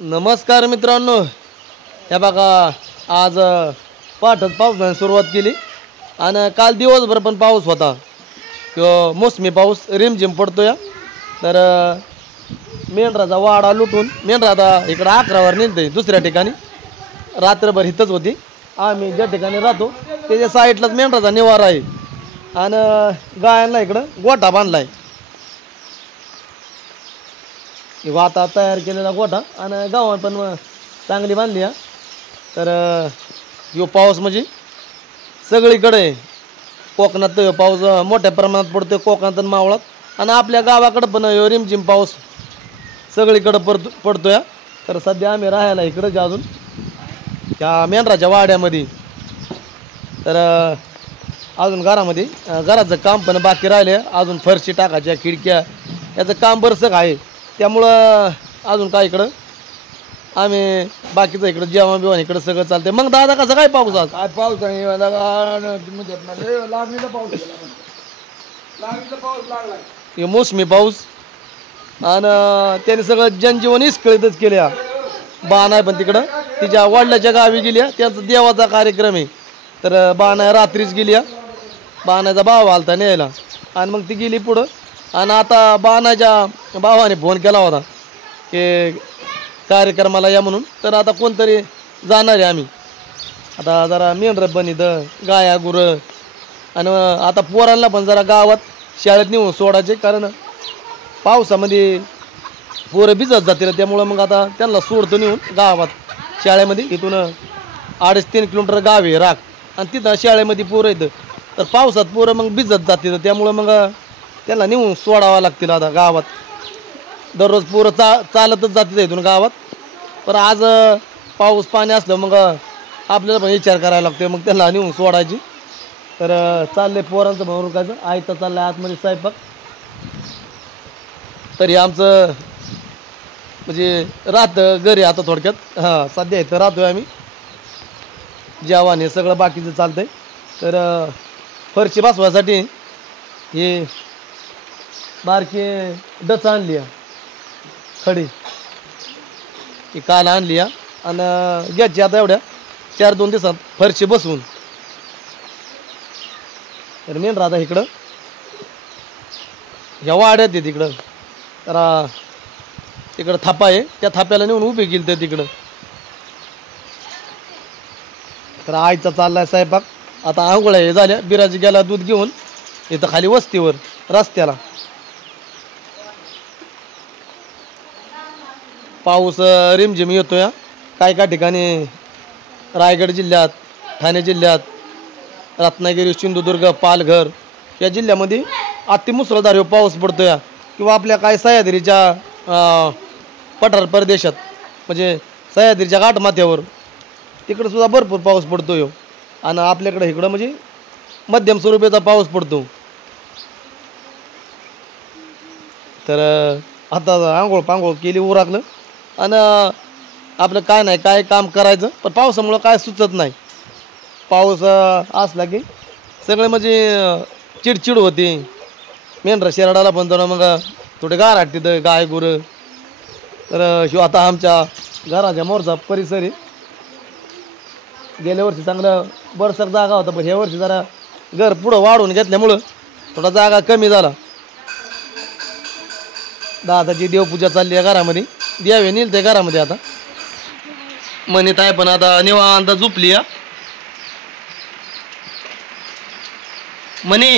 नमस्कार मित्रांनो, हे बघा आज पाठच पावसाने सुरुवात केली आणि काल दिवसभर पण पाऊस होता. किंवा मोसमी पाऊस रिमझिम पडतोय. तर मेंढराचा वाडा लुटून मेंढरा आता इकडं 11वर नेलते दुसऱ्या ठिकाणी. रात्रभर इथंच होती. आम्ही ज्या ठिकाणी राहतो त्याच्या साईडलाच मेंढराचा निवारा आहे आणि गायांना इकडं गोठा बांधलाय. आता तयार केलेला गोठा आणि गावात पण चांगली बांधली आहे. तर यो पाऊस म्हणजे सगळीकडे आहे. कोकणात पाऊस मोठ्या प्रमाणात पडतो, कोकणात आणि मावळात, आणि आपल्या गावाकडं पण रिमझिम पाऊस सगळीकडं पडतोय. तर सध्या आम्ही राहायला इकडंच अजून त्या मेंढराच्या वाड्यामध्ये. तर अजून घराचं काम पण बाकी राहिले. अजून फरशी टाकायच्या, खिडक्या, याचं काम बरंचसं आहे. त्यामुळं अजून काय इकडं आम्ही बाकीचं इकडं जेवण बिवण इकडं सगळं चालतंय. मग दादा कसं काय पाऊस आज? काय पाऊस आहे लागणीचा पाऊस लागलाय. हे मोसमी पाऊस आणि त्याने सगळं जनजीवन विस्कळीतच केल्या. बाण आहे पण तिकडं तिच्या वडिलाच्या गावी गेल्या, त्यांचा देवाचा कार्यक्रम आहे. तर बाण रात्रीच गेली. बाणाचा भाव आलता न्यायला आणि मग ती गेली पुढं. आणि आता बाणाच्या भावाने फोन केला होता की कार्यक्रमाला या म्हणून. तर आता कोणतरी जाणार आहे आम्ही. आता जरा मेंढरं पण इथं गाया गुरं, आणि आता पोरांना पण जरा गावात शाळेत नेऊन सोडायचे, कारण पावसामध्ये पोरं भिजत जातील. त्यामुळं मग आता त्यांना सोडतो नेऊन गावात शाळेमध्ये. इथून 2.5-3 किलोमीटर गाव आहे राख, आणि तिथं शाळेमध्ये पोरं येतं. तर पावसात पोरं मग भिजत जातील, त्यामुळं मग त्यांना नेऊन सोडावं लागतील आता गावात. दररोज पोरं चालतच जातील इथून गावात. पण आज पाऊस पाणी असलं मग आपल्याला पण विचार करायला लागतो, मग त्यांना नेऊन सोडायची. तर चाललंय पोरांचं भरून कायचं. आईचं चाललंय आतमध्ये स्वयंपाक. तरी आमचं म्हणजे राहतं घरी आता थोडक्यात. हां, सध्या इथं राहतोय आम्ही. जेवण हे सगळं बाकीचं चालतंय. तर फरशी बसवायसाठी हे बारकी डच आणली आहे, खडी ही काल आणली आहे. आणि घ्यायची आता एवढ्या 4-2 दिवसात फरशी बसवून. तर मेन राहता इकडं ह्या वाड्यात आहे तिकडं. तर तिकडं थापा आहे, त्या थाप्याला नेऊन उभी केली तर तिकडं. तर आईचा चाललाय स्वयंपाक. आता आंघोळ्या हे झाल्या, बिराजी गेला दूध घेऊन इथं खाली वस्तीवर रस्त्याला. पाऊस रिमझिम येतोय. काय ठिकाणी रायगड जिल्ह्यात, ठाणे जिल्ह्यात, रत्नागिरी, सिंधुदुर्ग, पालघर या जिल्ह्यामध्ये अतिमुसळधार पाऊस पडतोय. किंवा आपल्या काय सह्याद्रीच्या पठार प्रदेशात म्हणजे सह्याद्रीच्या घाटमाथ्यावर तिकडं सुद्धा भरपूर पाऊस पडतोय. आणि आपल्याकडं इकडं म्हणजे मध्यम स्वरूपाचा पाऊस पडतो. तर आता आंघोळ पांघोळ केली, उराकलं, आणि आपलं काय नाही काय काम करायचं. पण पावसामुळं काय सुचत नाही. पाऊस असला की सगळे म्हणजे चिडचिड होती. मेंढरा शेरडाला पण थोडं मग थोडे गार तिथं गाय गुरं. तर शिव आता आमच्या घराच्या मोरचा परिसर आहे. गेल्या वर्षी चांगलं बरसक जागा होता, पण ह्या वर्षी जरा घर पुढं वाढवून घेतल्यामुळं थोडा जागा कमी झाला. दादाची देवपूजा चालली आहे घरामध्ये. द्यावे नेल ते घरामध्ये. आता म्हणत आहे पण आता निवांत झोपली या म्हणे.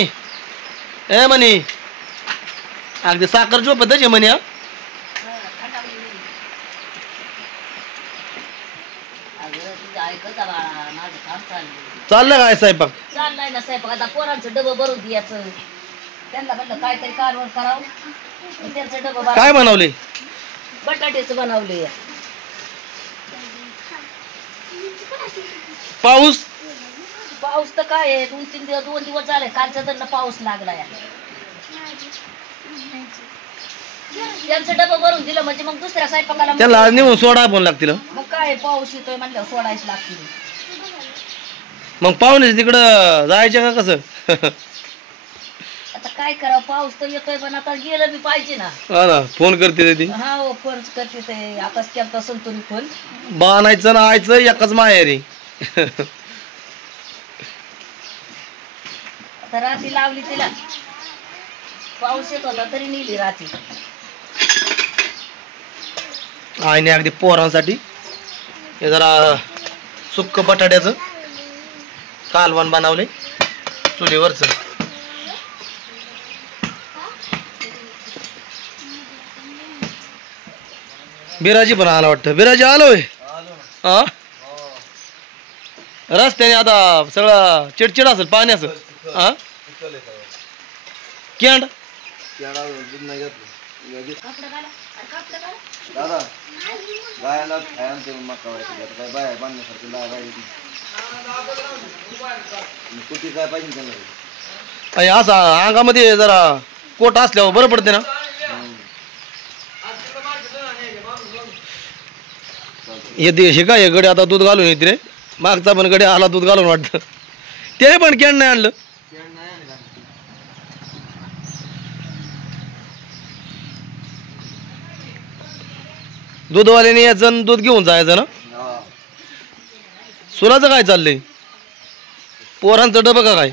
ए म्हणे अगदी साखर झोपत आहे म्हणे. चाललं काय स्वयंपाक? चाललाय ना स्वयंपाक. आता पोरांचं डबं भरून द्यायचं. त्यांना म्हणलं काहीतरी कारवर करावं. त्यांचं डबं काय बनवले? बटाट्याचं बनवले. पाऊस पाऊस तर काय आहे, 2 दिवस झाले. कालच्या तर पाऊस लागलाय. त्यांचं डबं भरून दिलं म्हणजे मग दुसऱ्या स्वयंपाकाला त्याला नेऊन सोडा पण लागतील. मग काय पाऊस येतोय म्हणल्यावर सोडायच लागतील. मग पाहुणे तिकडं जायचे का कसं? आता काय करावं, पाऊस तर येतोय पण आता गेलं बी पाहिजे ना. हा ना, फोन करते ती. हा हो, फोन करते ते आकाश केलता संतुरी फोन. बाणायचं ना आयचं एकाच माहेरी. आता रात्री लावली तिला, पाऊस येत होता तरी नेली रात्री. आईने अगदी पोरांसाठी हे जरा सुक्क बटाट्याचं कालवण बनवले चुलीवरच. बिराजी पण आला वाटतं. बिराजी आलोय. हा, रस्त्याने आता सगळं चिडचिड असेल पाण्याचं. हा, केंड दादा गायला खायला ते मका व्हायची काय बाय बांधण्यासारखं लागायची कुठे काय पाहिजे त्यांना. असं अंगामध्ये जरा कोट असल्यावर बरं पडते ना. येते हे काय गडे आता दूध घालून येते रे. मागचा पण गडे आला दूध घालून वाटतं. ते पण कॅन नाही आणलं. दूधवाल्याने यायचं दूध घेऊन जायचं ना. सुनाचं काय चाललंय, पोरांचं डबं का काय,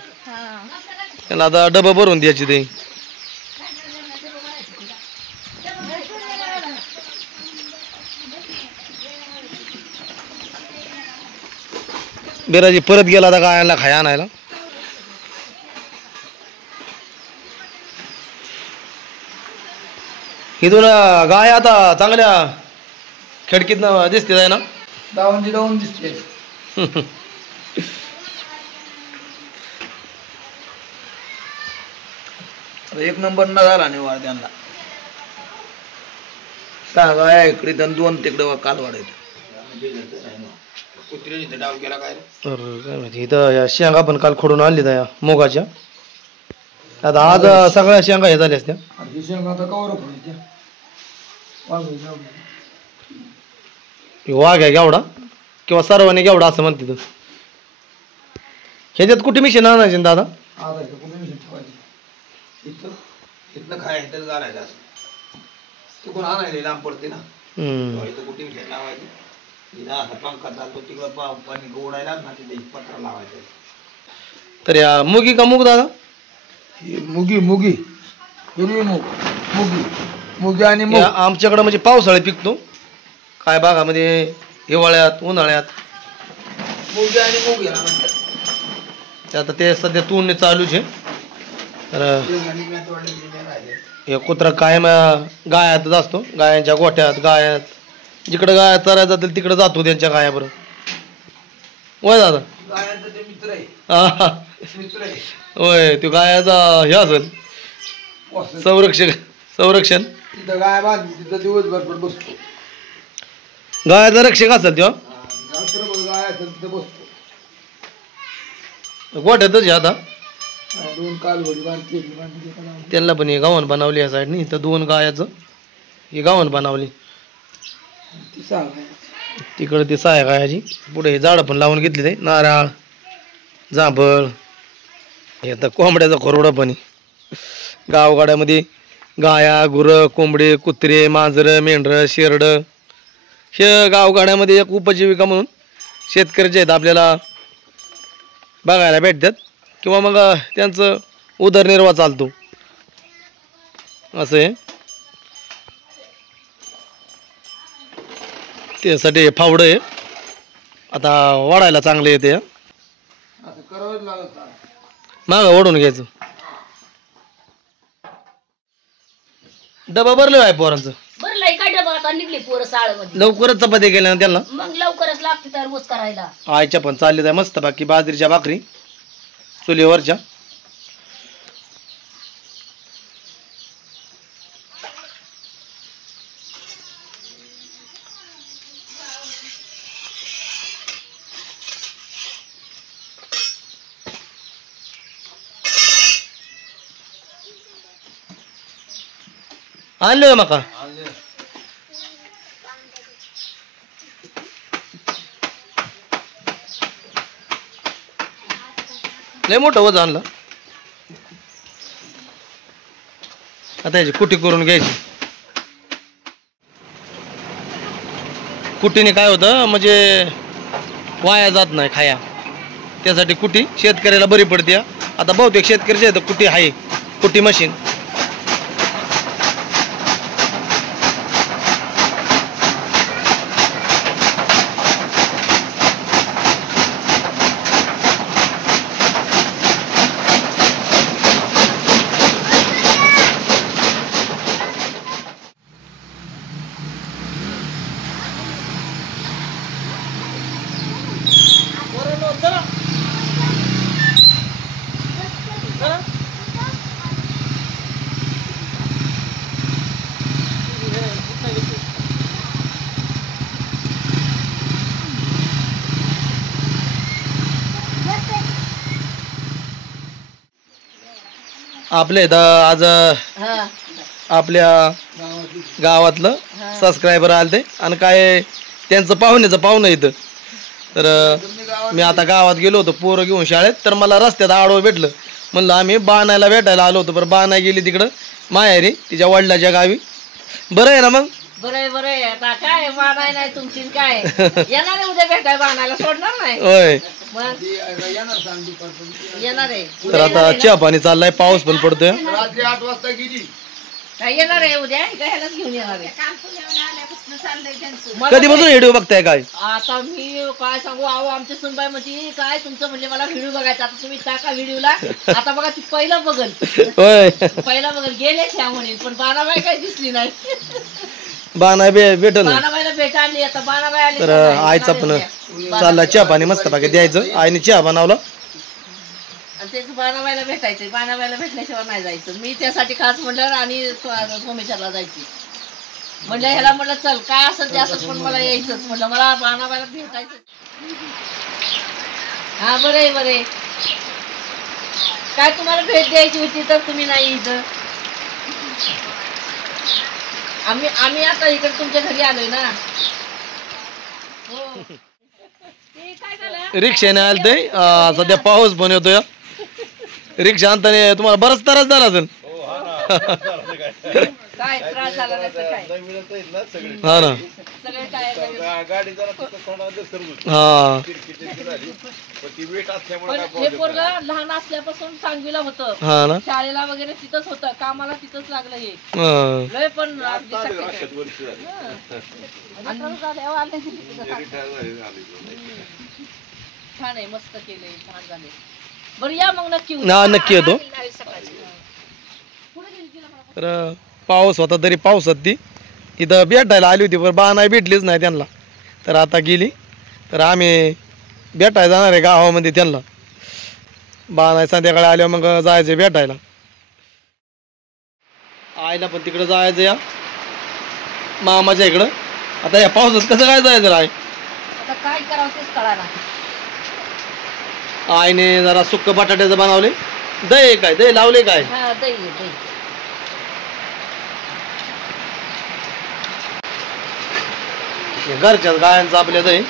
त्याला आता डबं भरून द्यायची ते. बिराजी परत गेला आता गायांना खाया आणायला. इथून गाय आता चांगल्या खिडकीतनं दिसते आहे ना. डाऊन दिसते. एक नंबर न झाला निवार त्यांना. सहा गाय इकडे दोन तिकडे काल वाढायचं. कुत्र्याने डाव केला काय काय माहिती. इथं या शेंगा पण काल खोडून आणली त्या मोगाच्या. आता आज सगळ्या शेंगा हे झाल्या असत्या. शेंगा आता कवर वाघ आहे गेवढा किंवा सर्वांनी गेवढा असं म्हणते. तर ह्याच्यात कुठे मिशन आणायचे दादा. इथनं खायचं घालायचं असं तिकडून आणायला लांब पडते ना. इथं कुठे मिशन लावायचं पंखा चालतो तिकडं पाणी गोडायला ना तिथे पत्रा लावायचं. तर या मुगी का मूग दादा. मुगी मुगी हिरवी मूग मुगी मुगी आणि मूग आमच्याकडं म्हणजे पावसाळ्यात पिकतो. काय बागामध्ये हिवाळ्यात उन्हाळ्यात मुगी आणि मूग ते आता ते सध्या तोडणे चालूच आहे. तर हे कुत्रा कायम गायातच असतो. गायांच्या गोठ्यात गायात जिकडं गाया चरायला जातील तिकडं जातो त्यांच्या गायाबरोबर. वय दादा. मित्र आहे. हा मित्र आहे. होय, तो गायाचा हे असेल संरक्षण. तिथं गाय बांधली तिथं दिवसभर बसतो. गायाचा रक्षक असेल तेव्हा. गाय असेल तिथं बसतो. गोठ्यातच आहे आता. दोन कालवडी बांधली. त्यांना पण हे गावन बनवली या साईडनी. इथं दोन गायाचं हे गावन बनवली. तिकडं ती साया गायाची. पुढे हे झाडं पण लावून घेतली ते नारळ जांभळ. हे आता कोंबड्याचा खोरवडा पण आहे. गावगाड्यामध्ये गाया गुरं कोंबडे कुत्रे मांजरं मेंढरं शेरडं हे गावगाड्यामध्ये एक उपजीविका म्हणून शेतकऱ्याचे आहेत आपल्याला बघायला भेटतात. किंवा मग त्यांचं उदरनिर्वाह चालतो असं आहे. त्यासाठी फावडं आहे आता वाढायला चांगलं येते. मागं ओढून घ्यायचं. डबा भरले आहे पोरांचं. भरलंय काय डबा आता निघली पोरं शाळेमध्ये. लवकरच चपाती केल्या ना त्यांना. मग लवकरच लागते तर रोज करायला. आईच्या पण चालले आहे मस्त बाकी बाजरीच्या भाकरी चुलीवरच्या. आणलं मका. लय मोठं वज आणलं. आता याची कुटी करून घ्यायची. कुटीने काय होतं म्हणजे वाया जात नाही खाया, त्यासाठी कुटी शेतकऱ्याला बरी पडते. आता बहुतेक शेतकऱ्याच्या इथं कुटी आहे, कुटी मशीन. आपल्या इथं आज हा आपल्या गावातलं सबस्क्रायबर आलते आणि काय त्यांचं पाहुणं इथं. तर मी आता गावात गेलो होतो पोरं घेऊन शाळेत, तर मला रस्त्यात आडवं भेटलं. म्हणलं आम्ही बाणायला भेटायला आलो होतो, बरं बाणाय गेली तिकडं माहेरी तिच्या वडिलाच्या गावी. बरं आहे ना मग? बरं आहे. आता काय बाणाय नाही तुमची काय येणार आहे उद्या भेटाय बाणायला सोडणार नाही होय. मग येणार आहे तर आता चहा पाणी चाललाय, पाऊस पण पडतोय. रात्री 8 वाजता गेली. काय येणार आहे उद्या काय ह्यालाच घेऊन येणार आहे. कधीपासून व्हिडिओ बघताय काय? आता मी काय सांगू अहो आमच्या सुनबाई मध्ये काय तुमचं म्हणजे मला व्हिडिओ बघायचा. आता तुम्ही टाका व्हिडिओला. आता बघा ती पहिला बघल होय. गेले त्या म्हणे, पण बाणाबाई काही दिसली नाही. बाणाय भेटल बाणाबाईला भेट आणली. आता बाणाबाई आली तर आईचा पण चालला चहा पाणी मस्त पाहिजे द्यायचं. आईने चहा बनवला आणि तेच बाणाबाईला भेटायचं. बाणाबाईला भेटल्याशिवाय नाही जायचं. मी त्यासाठी खास म्हणलं आणि सोमेश्वरला जायची म्हणलं. ह्याला म्हणलं चल काय असेल ते असं पण मला यायचंच. म्हणलं मला बाणाबाईला भेटायचं. हा बरे काय तुम्हाला भेट द्यायची होती तर तुम्ही नाही इथं. आम्ही आता इकडे तुमच्या घरी आलोय ना. हो ते काय झालं रिक्षाने आलते. सध्या पाऊस पण येतोय. रिक्षा आणताना तुम्हाला बराच त्रास झाला असेल. काय त्रास झाला नाही तर काय हा ना. सगळे काय हा पण हे पोरगं लहान असल्यापासून सांगवीला होतं. हा ना. शाळेला वगैरे तिथंच होतं, कामाला तिथंच लागलं. हे हा. लय पण अगदी छान आहे, मस्त केलंय, छान झाले. बरं या मग नक्की नक्की येतो. तर पाऊस होता तरी पावसात ती इथं भेटायला आली होती, पण बाणाय भेटलीच नाही त्यांना. तर आता गेली. तर आम्ही भेटायला जाणार आहे गावामध्ये त्यांना. बाणाय संध्याकाळी आल्यावर मग जायचं भेटायला. आईला पण तिकडं जायचं या मामाच्या इकडं. आता या पावसात कसं काय जायचं राय? आता काय करावं तेच कळायला. आईने जरा सुक्क बटाट्याचं बनवले. दही काय दही लावले काय? हा दही दही घरच्याच गायांचं आपल्या दही.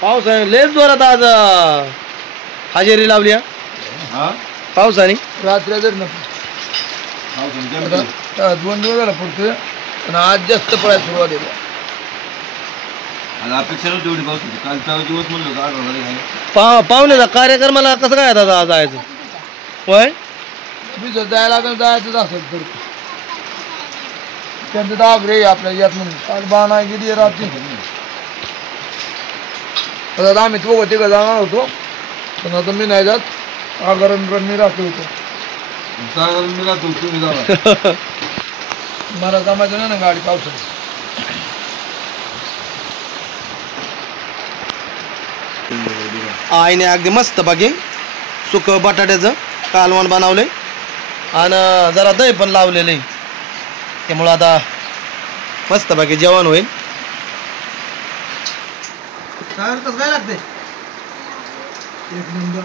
पावसाने लयच जोरात आज हजेरी लावली. पावसाने रात्री जर 2 दिवस झाला पडतोय पण आज जास्त पडायला सुरुवात आहे. अपेक्षा नव्हती एवढी पाऊस होती. कालचा दिवस म्हणलो पाहुण्याचा कार्यक्रमाला कसं काय आता जायचं? होय मी जर जायचंच असेल तर त्यांचं दाब रे आपल्या यात म्हणून काल बाणा गेली रात्री. आता आम्ही 2-3 जाणार होतो, पण आता मी नाही जात. मी राहतो होतो. मी राहतो तुम्ही जावा. मला जमायचं नाही ना गाडी पावसात. आईने अगदी मस्त बाकी सुक बटाट्याचं कालवण बनवलंय आणि जरा दही पण लावलेलं आहे. त्यामुळं आता मस्त बाकी जेवण होईल. काय लागते 1 नंबर.